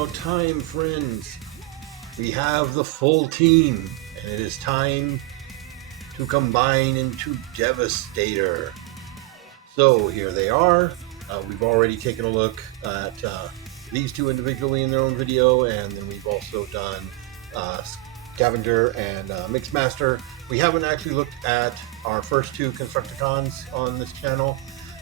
now time, friends. We have the full team, and it is time to combine into Devastator. So here they are. We've already taken a look at these two individually in their own video, and then we've also done Scavenger and Mixmaster. We haven't actually looked at our first two Constructicons on this channel.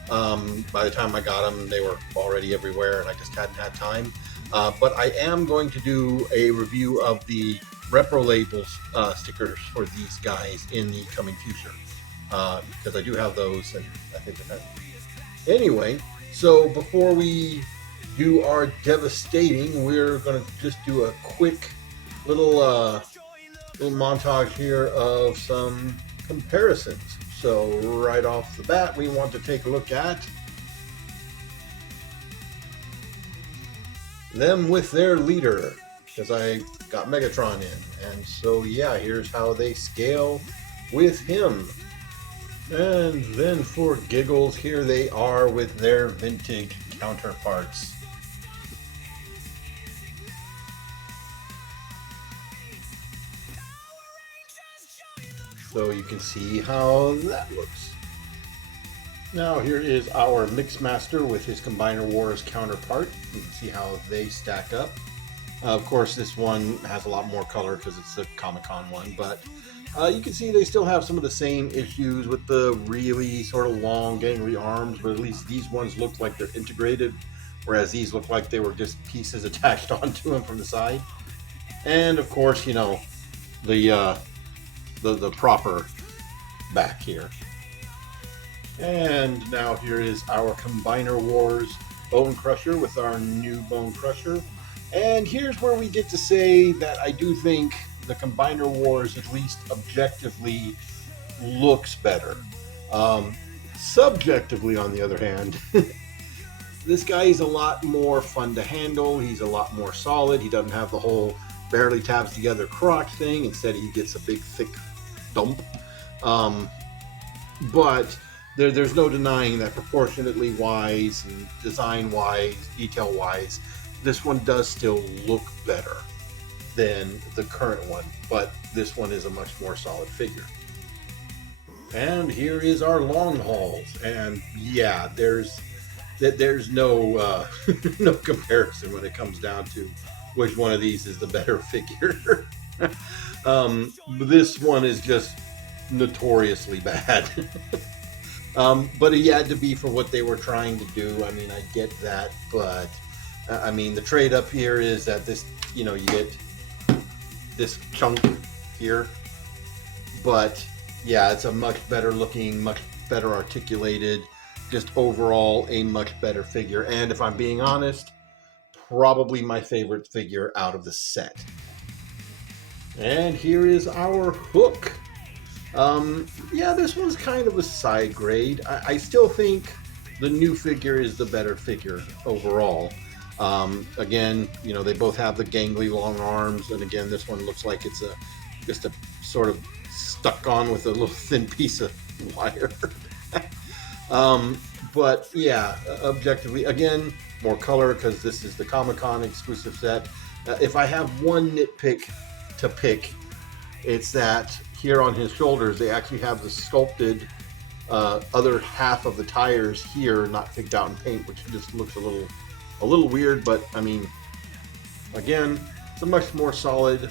By the time I got them, they were already everywhere, and I just hadn't had time. But I am going to do a review of the Repro Labels stickers for these guys in the coming future, because I do have those, and I think that. Anyway, so before we do our devastating, we're going to just do a quick little montage here of some comparisons. So right off the bat, we want to take a look at them with their leader, because I got Megatron in. And so yeah, here's how they scale with him. And then for giggles, here they are with their vintage counterparts. So you can see how that looks. Now here is our Mixmaster with his Combiner Wars counterpart. You can see how they stack up. Of course, this one has a lot more color because it's the Comic-Con one, but you can see they still have some of the same issues with the really sort of long, gangly arms, but at least these ones look like they're integrated, whereas these look like they were just pieces attached onto them from the side. And of course, you know, the proper back here. And now here is our Combiner Wars Bone Crusher with our new Bone Crusher. And here's where we get to say that I do think the Combiner Wars, at least objectively, looks better. Subjectively, on the other hand, this guy is a lot more fun to handle. He's a lot more solid. He doesn't have the whole barely tabs together crotch thing. Instead, he gets a big, thick dump. But there's no denying that proportionately wise and design wise, detail wise, this one does still look better than the current one, but this one is a much more solid figure. And here is our long hauls, and yeah, there's no no comparison when it comes down to which one of these is the better figure. This one is just notoriously bad. But it had to be for what they were trying to do. I mean, I get that, but I mean, the trade up here is that this, you know, you get this chunk here, but yeah, it's a much better looking, much better articulated, just overall a much better figure. And if I'm being honest, probably my favorite figure out of the set. And here is our Hook. Yeah, this one's kind of a side grade. I still think the new figure is the better figure overall. Again, you know, they both have the gangly long arms, and again, this one looks like it's just a sort of stuck on with a little thin piece of wire. But yeah, objectively, again, more color because this is the Comic-Con exclusive set. If I have one nitpick to pick, it's that here on his shoulders, they actually have the sculpted other half of the tires here, not picked out in paint, which just looks a little weird. But I mean, again, it's a much more solid,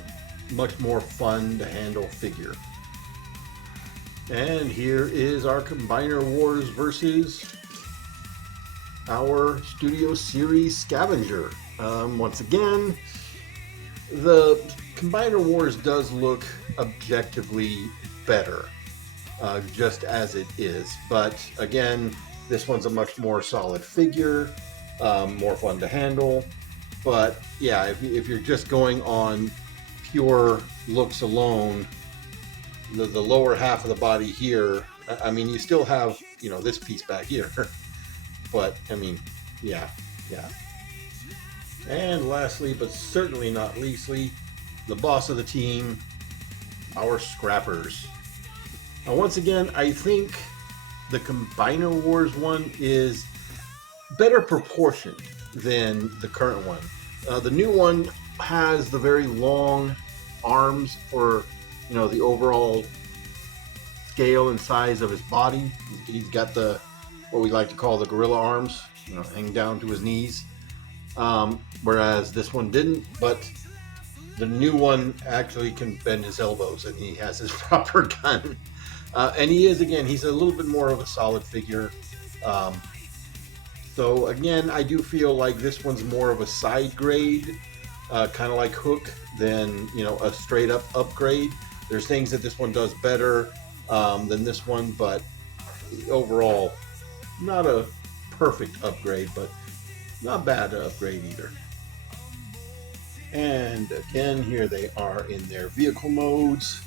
much more fun to handle figure. And here is our Combiner Wars versus our Studio Series Scavenger. Once again, the Combiner Wars does look objectively better, just as it is. But again, this one's a much more solid figure, more fun to handle. But yeah, if you're just going on pure looks alone, the lower half of the body here, I mean, you still have, you know, this piece back here. But I mean, yeah. And lastly, but certainly not leastly, the boss of the team, our Scrappers. Now, once again, I think the Combiner Wars one is better proportioned than the current one. The new one has the very long arms for, the overall scale and size of his body. He's got the what we like to call the gorilla arms, hang down to his knees. Whereas this one didn't, but the new one actually can bend his elbows, and he has his proper gun. And he's a little bit more of a solid figure. Um, so again, I do feel like this one's more of a side grade, kind of like Hook, than a straight up upgrade. There's things that this one does better than this one, but overall, not a perfect upgrade, but not bad to upgrade either. And again, here they are in their vehicle modes.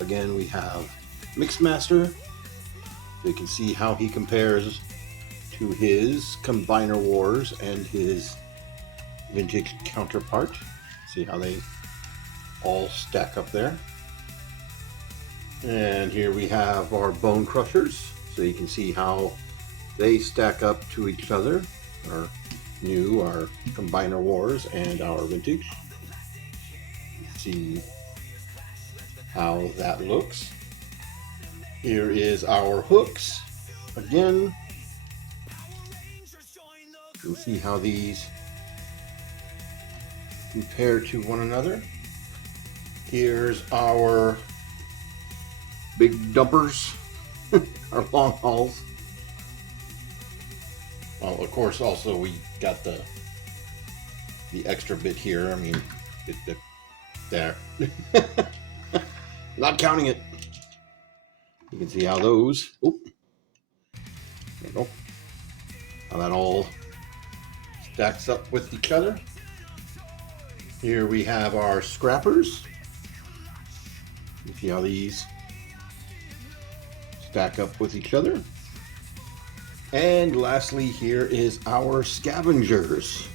Again, we have Mixmaster. So you can see how he compares to his Combiner Wars and his vintage counterpart. See how they all stack up there. And here we have our Bone Crushers. So you can see how they stack up to each other. Our Combiner Wars and our vintage. See how that looks. Here is our hooks. Again, you'll see how these compare to one another. Here's our big dumpers, our long hauls. Well, of course, also we got the extra bit here. I mean, there. Not counting it. You can see how those. There we go. How that all stacks up with each other. Here we have our scrappers. You see how these stack up with each other. And lastly, here is our scavengers.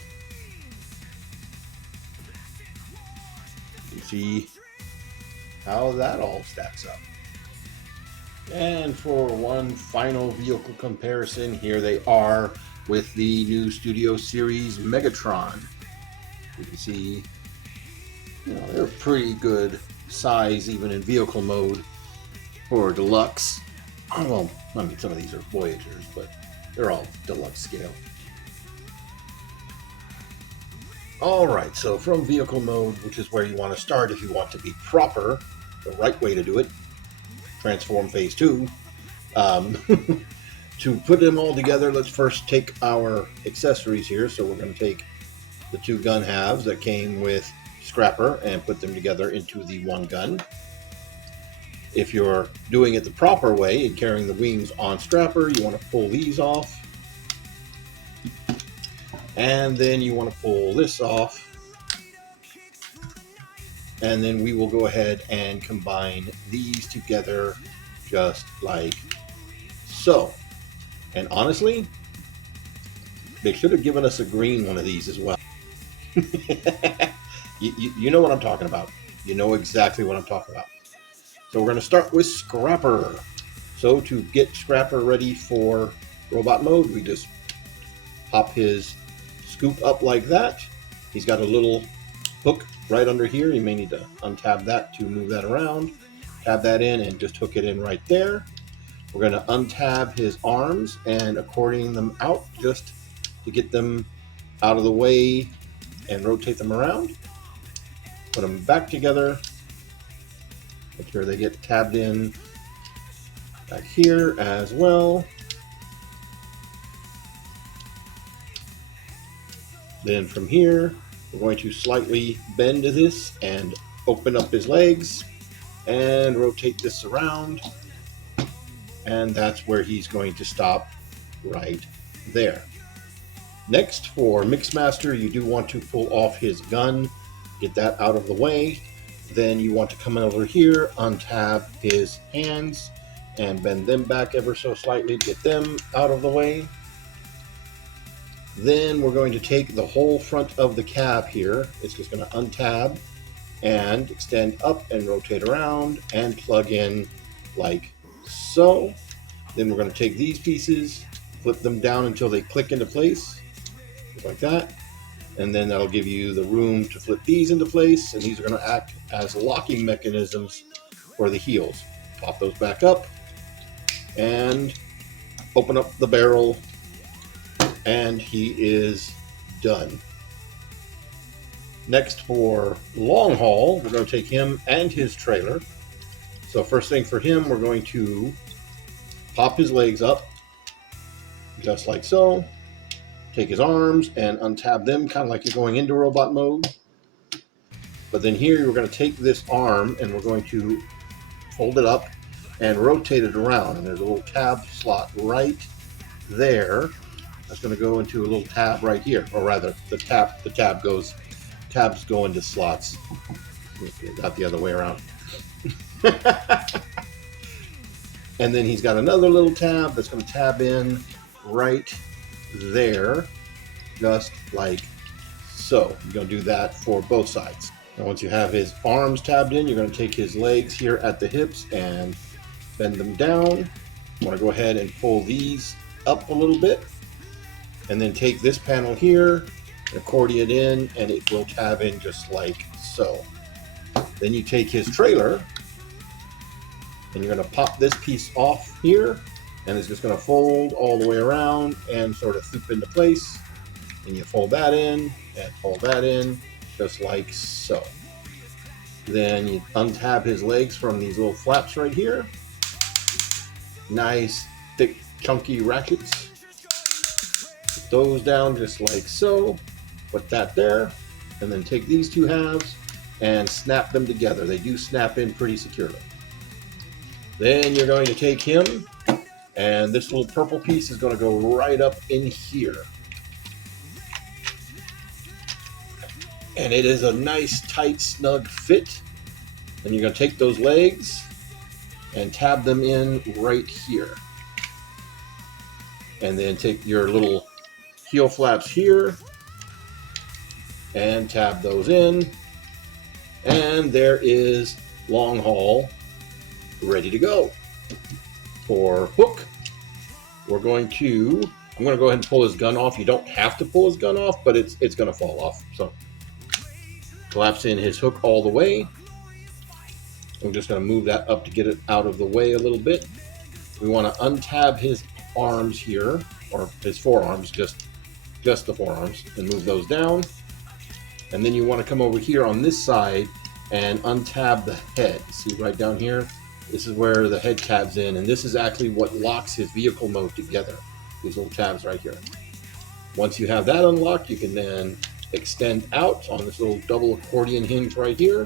You can see how that all stacks up. And for one final vehicle comparison, here they are with the new Studio Series Megatron. You can see, they're pretty good size even in vehicle mode for deluxe. Well, I mean, some of these are Voyagers, but they're all deluxe scale. Alright, so from vehicle mode, which is where you want to start if you want to be proper, the right way to do it, Transform Phase 2. To put them all together, let's first take our accessories here. So we're going to take the two gun halves that came with Scrapper and put them together into the one gun. If you're doing it the proper way and carrying the wings on Scrapper, you want to pull these off. And then you want to pull this off. And then we will go ahead and combine these together just like so. And honestly, they should have given us a green one of these as well. You know what I'm talking about. You know exactly what I'm talking about. So we're going to start with Scrapper. So to get Scrapper ready for robot mode, we just pop his scoop up like that. He's got a little hook right under here. You may need to untab that to move that around. Tab that in and just hook it in right there. We're going to untab his arms and accordion them out just to get them out of the way and rotate them around. Put them back together. Make sure they get tabbed in back here as well. Then from here, we're going to slightly bend this and open up his legs and rotate this around. And that's where he's going to stop right there. Next, for Mixmaster, you do want to pull off his gun, get that out of the way. Then you want to come over here, untab his hands, and bend them back ever so slightly to get them out of the way. Then we're going to take the whole front of the cab here. It's just going to untab and extend up and rotate around and plug in like so. Then we're going to take these pieces, flip them down until they click into place, just like that. and then that'll give you the room to flip these into place, and these are going to act as locking mechanisms for the heels. Pop those back up and open up the barrel, and he is done. Next, for long haul, we're going to take him and his trailer. So first thing for him, we're going to pop his legs up, just like so. Take his arms and untab them, kind of like you're going into robot mode. But then here, we're going to take this arm and we're going to fold it up and rotate it around. And there's a little tab slot right there. That's going to go into a little tab right here, or rather, tabs go into slots. Not the other way around. And then he's got another little tab that's going to tab in right there, just like so. You're going to do that for both sides. And once you have his arms tabbed in, you're going to take his legs here at the hips and bend them down. You want to go ahead and pull these up a little bit, and then take this panel here, accordion in, and it will tab in just like so. Then you take his trailer, and you're going to pop this piece off here, and it's just going to fold all the way around and sort of swoop into place. And you fold that in and fold that in, just like so. Then you untab his legs from these little flaps right here. Nice, thick, chunky ratchets. Put those down just like so. Put that there. And then take these two halves and snap them together. They do snap in pretty securely. Then you're going to take him, and this little purple piece is going to go right up in here. And it is a nice, tight, snug fit. And you're going to take those legs and tab them in right here. And then take your little heel flaps here and tab those in. And there is long haul ready to go. For hook, I'm going to go ahead and pull his gun off. You don't have to pull his gun off, but it's going to fall off. So collapse in his hook all the way. I'm just going to move that up to get it out of the way a little bit. We want to untab his arms here, or his forearms, just the forearms, and move those down. And then you want to come over here on this side and untab the head. See right down here? This is where the head tabs in, and this is actually what locks his vehicle mode together. These little tabs right here. Once you have that unlocked, you can then extend out on this little double accordion hinge right here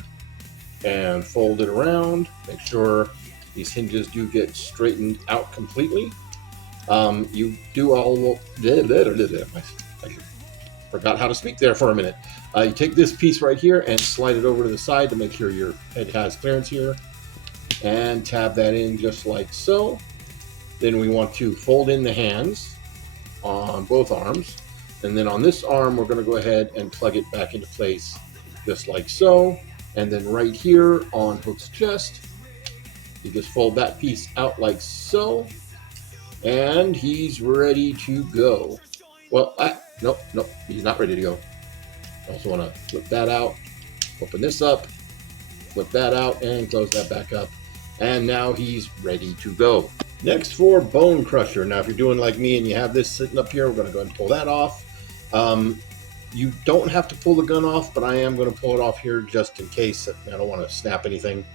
and fold it around. Make sure these hinges do get straightened out completely. You do all... I forgot how to speak there for a minute. You take this piece right here and slide it over to the side to make sure your head has clearance here. And tab that in just like so. Then we want to fold in the hands on both arms. And then on this arm, we're going to go ahead and plug it back into place just like so. And then right here on Hook's chest, you just fold that piece out like so. And he's ready to go. Well, nope, he's not ready to go. Also want to flip that out, open this up, flip that out, and close that back up. And now he's ready to go. Next, for Bone Crusher. Now, if you're doing like me and you have this sitting up here, we're going to go ahead and pull that off. You don't have to pull the gun off, but I am going to pull it off here just in case. I don't want to snap anything.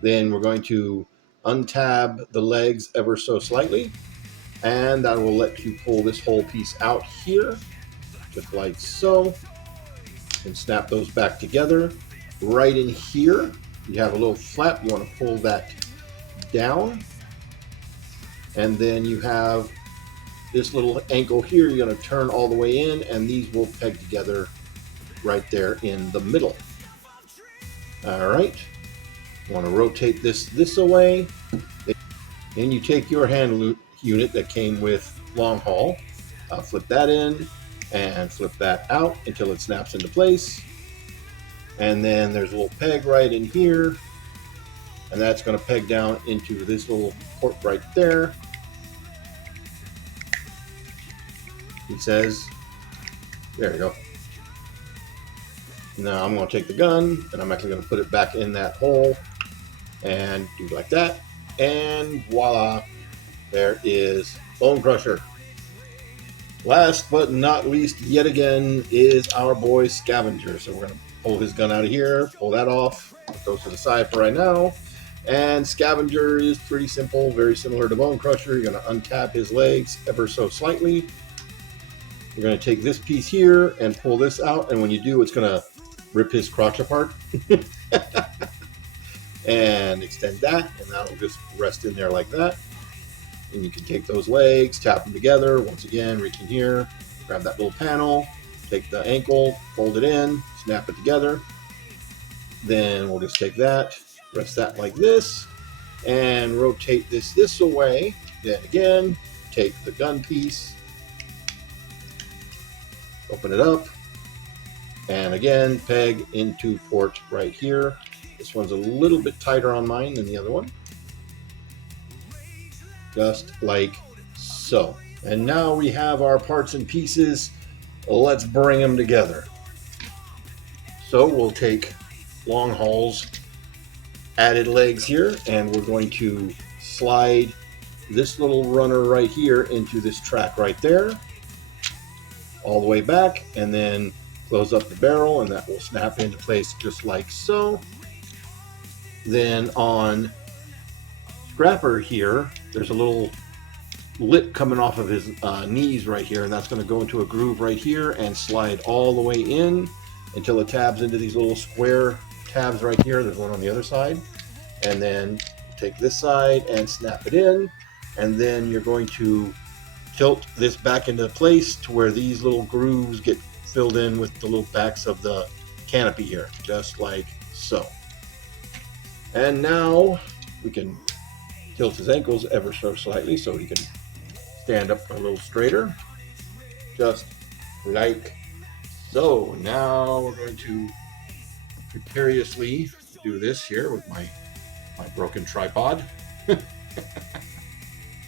Then we're going to untab the legs ever so slightly, and I will let you pull this whole piece out here, just like so, and snap those back together. Right in here, you have a little flap. You want to pull that down, and then you have this little ankle here. You're going to turn all the way in, and these will peg together right there in the middle. All right. You want to rotate this away. Then you take your hand unit that came with long haul, flip that in, and flip that out until it snaps into place. And then there's a little peg right in here, and that's going to peg down into this little port right there. He says, There you go. Now I'm going to take the gun and I'm actually going to put it back in that hole and do like that. And voila, there is Bone Crusher. Last but not least, yet again, is our boy Scavenger. So we're going to pull his gun out of here, pull that off, put those to the side for right now. And Scavenger is pretty simple, very similar to Bone Crusher. You're going to untap his legs ever so slightly. You're going to take this piece here and pull this out, and when you do, it's going to rip his crotch apart. And extend that, and that'll just rest in there like that. And you can take those legs, tap them together. Once again, reach in here, grab that little panel, take the ankle, fold it in, snap it together. Then we'll just take that, rest that like this, and rotate this away. Then again, take the gun piece, open it up, and again, peg into port right here. This one's a little bit tighter on mine than the other one. Just like so. And now we have our parts and pieces. Let's bring them together. So we'll take Long Haul's added legs here, and we're going to slide this little runner right here into this track right there, all the way back, and then close up the barrel, and that will snap into place just like so. Then on Scrapper here, there's a little lip coming off of his knees right here, and that's going to go into a groove right here and slide all the way in until it tabs into these little square tabs right here. There's one on the other side, and then take this side and snap it in, and then you're going to tilt this back into place to where these little grooves get filled in with the little backs of the canopy here, just like so. And now we can tilt his ankles ever so slightly so he can stand up a little straighter, just like so. Now we're going to precariously do this here with my broken tripod.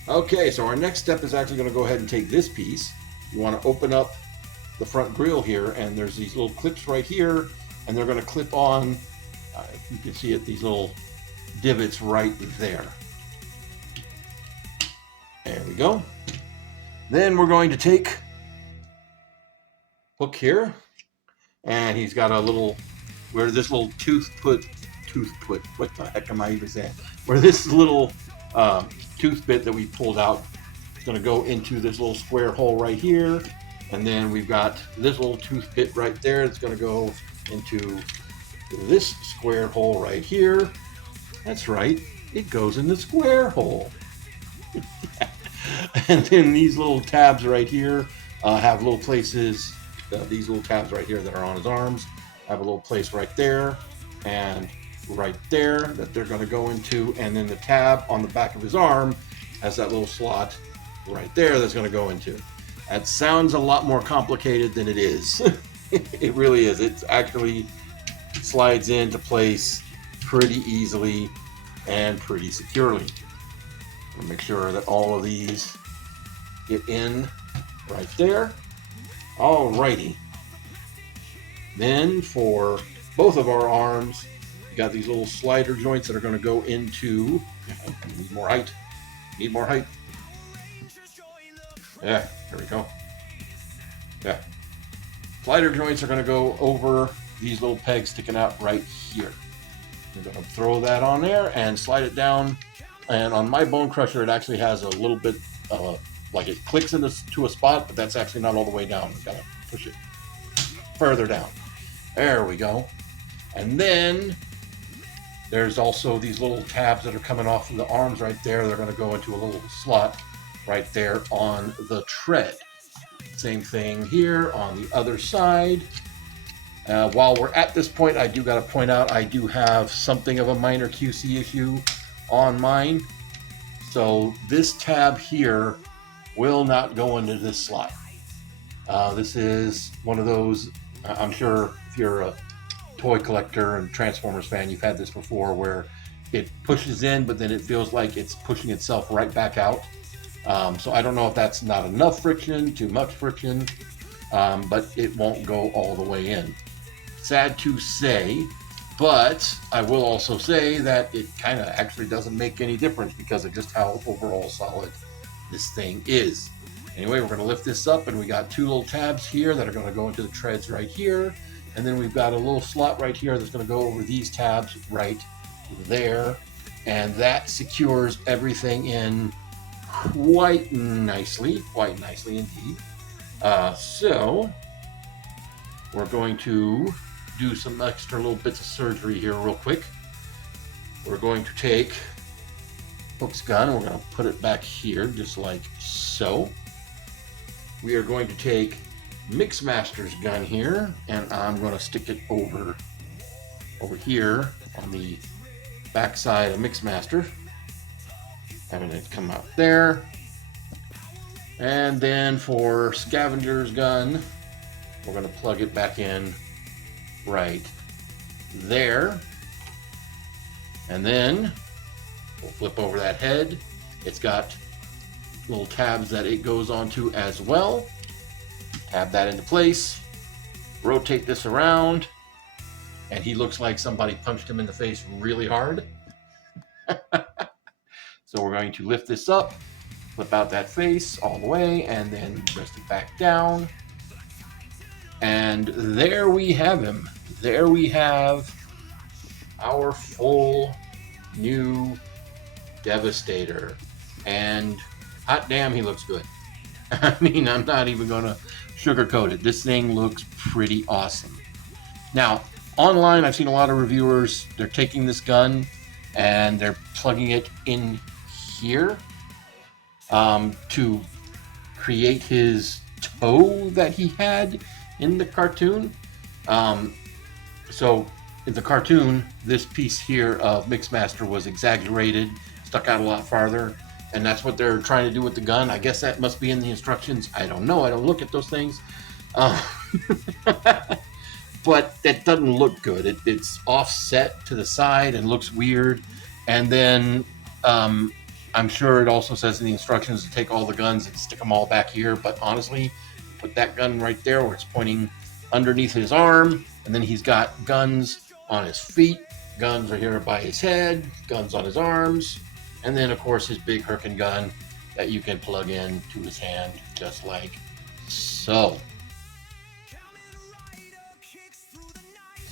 Okay, so our next step is actually going to go ahead and take this piece. You want to open up the front grille here, and there's these little clips right here, and they're going to clip on, if you can see it, these little divots right there. There we go. Then we're going to take hook here, and he's got a little, where this little what the heck am I even saying? Where this little tooth bit that we pulled out is going to go into this little square hole right here, and then we've got this little tooth bit right there that's going to go into this square hole right here. That's right, it goes in the square hole. And then these little tabs right here have little places, these little tabs right here that are on his arms have a little place right there and right there that they're going to go into, and then the tab on the back of his arm has that little slot right there that's going to go into. That sounds a lot more complicated than it is. It really is. It actually slides into place pretty easily and pretty securely. Make sure that all of these get in right there. Alrighty. Then for both of our arms, we got these little slider joints that are going to go into. Need more height. Need more height. Yeah, there we go. Yeah. Slider joints are going to go over these little pegs sticking out right here. We're going to throw that on there and slide it down. And on my Bone Crusher, it actually has a little bit, like it clicks to a spot, but that's actually not all the way down. We've got to push it further down. There we go. And then there's also these little tabs that are coming off of the arms right there. They're going to go into a little slot right there on the tread. Same thing here on the other side. While we're at this point, I do got to point out I do have something of a minor QC issue on mine. So this tab here will not go into this slot. This is one of those, I'm sure if you're a toy collector and Transformers fan, you've had this before, where it pushes in, but then it feels like it's pushing itself right back out. So I don't know if that's not enough friction, too much friction, but it won't go all the way in. Sad to say, but I will also say that it kind of actually doesn't make any difference because of just how overall solid this thing is. Anyway, we're going to lift this up, and we got two little tabs here that are going to go into the treads right here, and then we've got a little slot right here that's going to go over these tabs right there, and that secures everything in quite nicely indeed. So we're going to do some extra little bits of surgery here real quick. We're going to take Hook's gun, we're going to put it back here just like so. We are going to take Mixmaster's gun here, and I'm going to stick it over here on the back side of Mixmaster, having it come out there. And then for Scavenger's gun, we're going to plug it back in right there. And then we'll flip over that head. It's got little tabs that it goes onto as well. Tab that into place. Rotate this around. And he looks like somebody punched him in the face really hard. So we're going to lift this up, flip out that face all the way, and then rest it back down. And there we have him. There we have our full new Devastator. And hot damn, he looks good. I mean, I'm not even going to sugarcoat it. This thing looks pretty awesome. Now, online, I've seen a lot of reviewers. They're taking this gun and they're plugging it in here to create his toe that he had in the cartoon. So in the cartoon, this piece here of Mixmaster was exaggerated, stuck out a lot farther, and that's what they're trying to do with the gun. I guess that must be in the instructions. I don't know. I don't look at those things. But that doesn't look good. It's offset to the side and looks weird. And then I'm sure it also says in the instructions to take all the guns and stick them all back here. But honestly, put that gun right there where it's pointing underneath his arm. And then he's got guns on his feet. Guns are here by his head. Guns on his arms. And then, of course, his big Herkin gun that you can plug in to his hand just like so.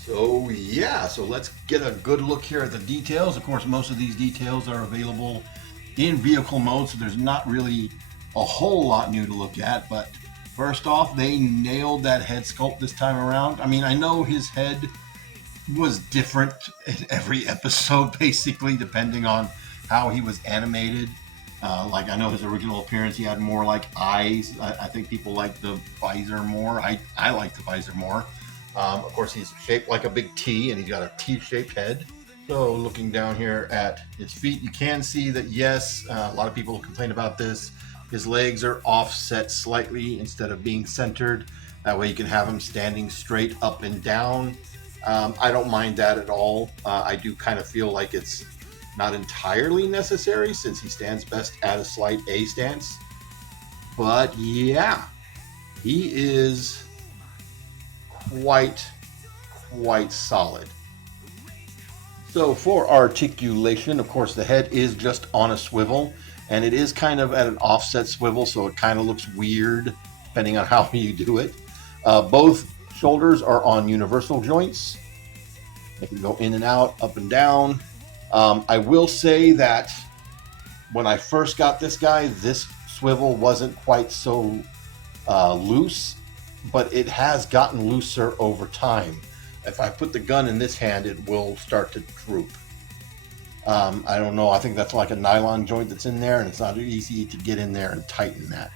So yeah, so let's get a good look here at the details. Of course, most of these details are available in vehicle mode, so there's not really a whole lot new to look at. But first off, they nailed that head sculpt this time around. I mean, I know his head was different in every episode, basically, depending on how he was animated. Like, I know his original appearance, he had more like eyes. I think people like the visor more. I like the visor more. Of course, he's shaped like a big T, and he's got a T-shaped head. So looking down here at his feet, you can see that, yes, a lot of people complain about this. His legs are offset slightly instead of being centered. That way you can have him standing straight up and down. I don't mind that at all. I do kind of feel like it's not entirely necessary since he stands best at a slight A stance. But yeah, he is quite solid. So for articulation, of course, the head is just on a swivel, and it is kind of at an offset swivel, so it kind of looks weird depending on how you do it. Both shoulders are on universal joints. They can go in and out, up and down. I will say that when I first got this guy, this swivel wasn't quite so loose, but it has gotten looser over time. If I put the gun in this hand, it will start to droop. I don't know. I think that's like a nylon joint that's in there, and it's not easy to get in there and tighten that.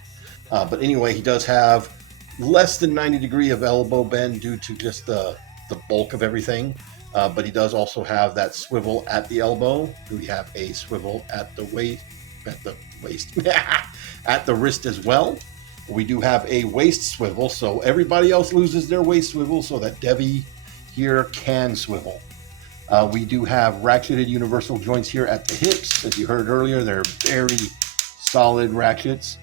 But anyway, he does have less than 90 degree of elbow bend due to just the bulk of everything. But he does also have that swivel at the elbow. We have a swivel at the waist, at the wrist as well. We do have a waist swivel, so everybody else loses their waist swivel so that Devi here can swivel. We do have ratcheted universal joints here at the hips. As you heard earlier, they're very solid ratchets.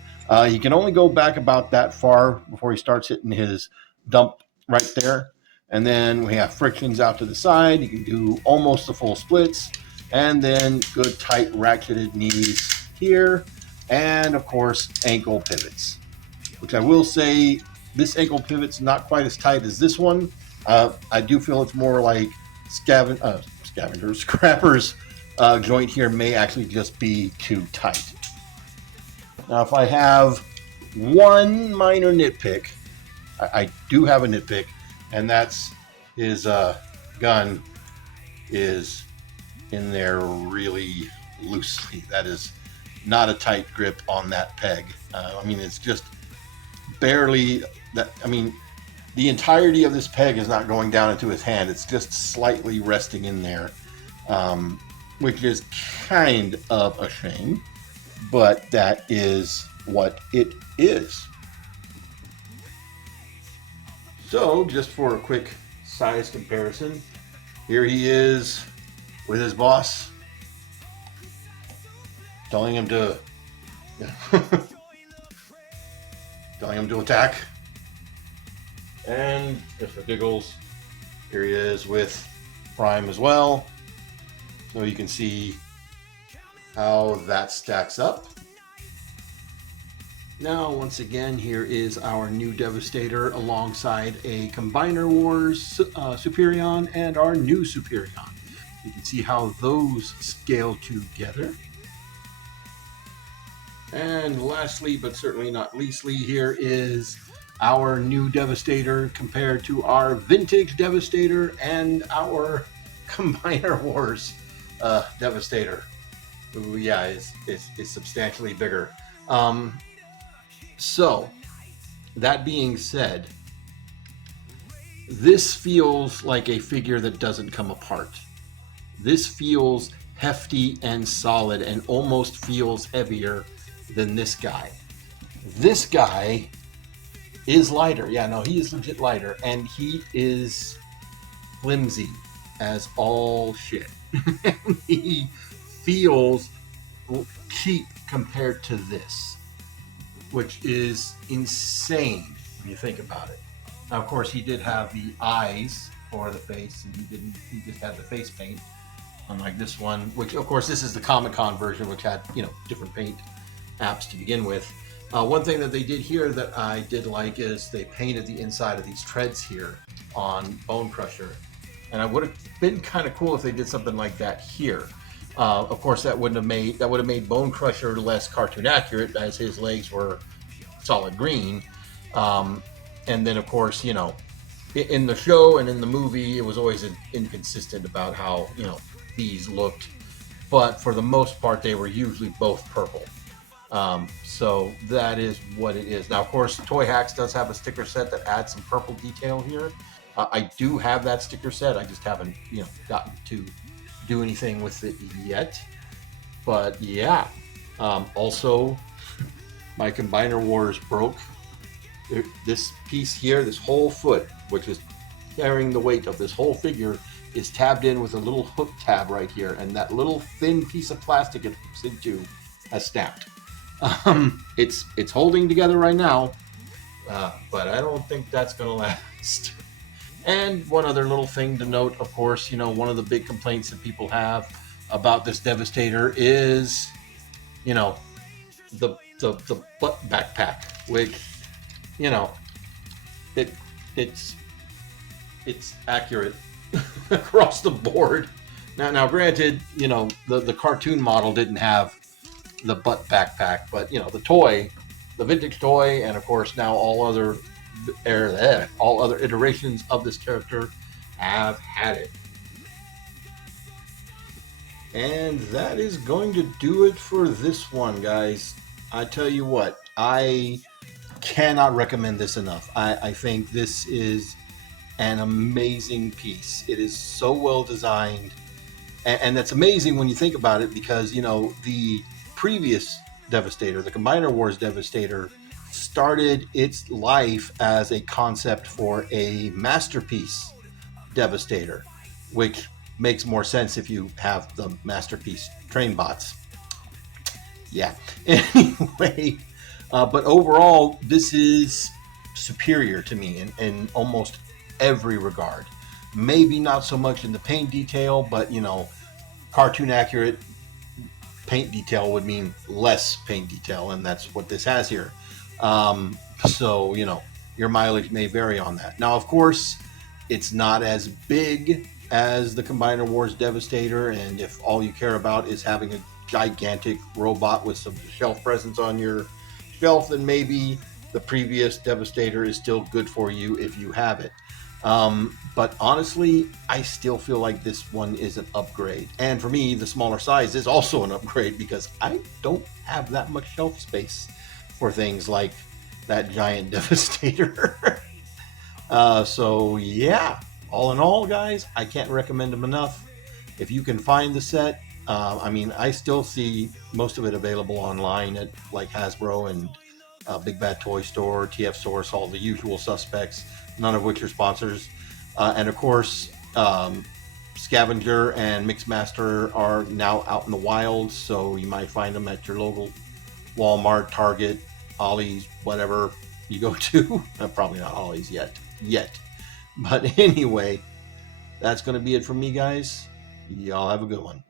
He can only go back about that far before he starts hitting his dump right there. And then we have frictions out to the side. You can do almost the full splits. And then good tight ratcheted knees here. And of course, ankle pivots, which I will say this ankle pivot's not quite as tight as this one. I do feel it's more like scrapper's joint here may actually just be too tight. Now, if I have one minor nitpick, I do have a nitpick, and that's his gun is in there really loosely. That is not a tight grip on that peg. I mean, it's just barely that. I mean, the entirety of this peg is not going down into his hand. It's just slightly resting in there, which is kind of a shame, but that is what it is. So, just for a quick size comparison, here he is with his boss, telling him to attack. And just for giggles, here he is with Prime as well. So you can see how that stacks up. Now, once again, here is our new Devastator alongside a Combiner Wars Superion and our new Superion. You can see how those scale together. And lastly, but certainly not leastly, here is our new Devastator compared to our vintage Devastator and our Combiner Wars Devastator, who, yeah, is substantially bigger. So, that being said, this feels like a figure that doesn't come apart. This feels hefty and solid and almost feels heavier than this guy. This guy is lighter. Yeah, no, he is legit lighter, and he is flimsy as all shit. He feels cheap compared to this, which is insane when you think about it. Now, of course, he did have the eyes for the face, and he just had the face paint, unlike this one, which, of course, this is the Comic-Con version, which had, different paint apps to begin with. One thing that they did here that I did like is they painted the inside of these treads here on Bone Crusher, and it would have been kind of cool if they did something like that here. Of course, that would have made Bone Crusher less cartoon accurate, as his legs were solid green. And then, of course, in the show and in the movie, it was always inconsistent about how these looked. But for the most part, they were usually both purple. So that is what it is. Now, of course, Toy Hacks does have a sticker set that adds some purple detail here. I do have that sticker set. I just haven't, gotten to do anything with it yet. But yeah, also my Combiner Wars broke. This piece here, this whole foot, which is carrying the weight of this whole figure, is tabbed in with a little hook tab right here, and that little thin piece of plastic it hooks into has snapped. It's holding together right now, but I don't think that's gonna last. And one other little thing to note, of course, one of the big complaints that people have about this Devastator is, the butt backpack, which, it's accurate across the board. Now, granted, the cartoon model didn't have the butt backpack, but the vintage toy, and of course now all other iterations of this character have had it. And that is going to do it for this one, guys. I tell you what, I cannot recommend this enough. I think this is an amazing piece. It is so well designed, and that's amazing when you think about it, because the previous Devastator, the Combiner Wars Devastator, started its life as a concept for a masterpiece Devastator, which makes more sense if you have the masterpiece train bots. Yeah. Anyway, But overall, this is superior to me in almost every regard. Maybe not so much in the paint detail, but cartoon accurate paint detail would mean less paint detail, and that's what this has here. So, your mileage may vary on that. Now, of course, it's not as big as the Combiner Wars Devastator, and if all you care about is having a gigantic robot with some shelf presence on your shelf, then maybe the previous Devastator is still good for you if you have it. But honestly, I still feel like this one is an upgrade. And for me, the smaller size is also an upgrade because I don't have that much shelf space for things like that giant Devastator. So, yeah, all in all, guys, I can't recommend them enough. If you can find the set, I still see most of it available online at like Hasbro and Big Bad Toy Store, TF Source, all the usual suspects, none of which are sponsors. And of course, Scavenger and Mixmaster are now out in the wild, so you might find them at your local Walmart, Target, Ollie's, whatever you go to. Probably not Ollie's yet. But anyway, that's going to be it from me, guys. Y'all have a good one.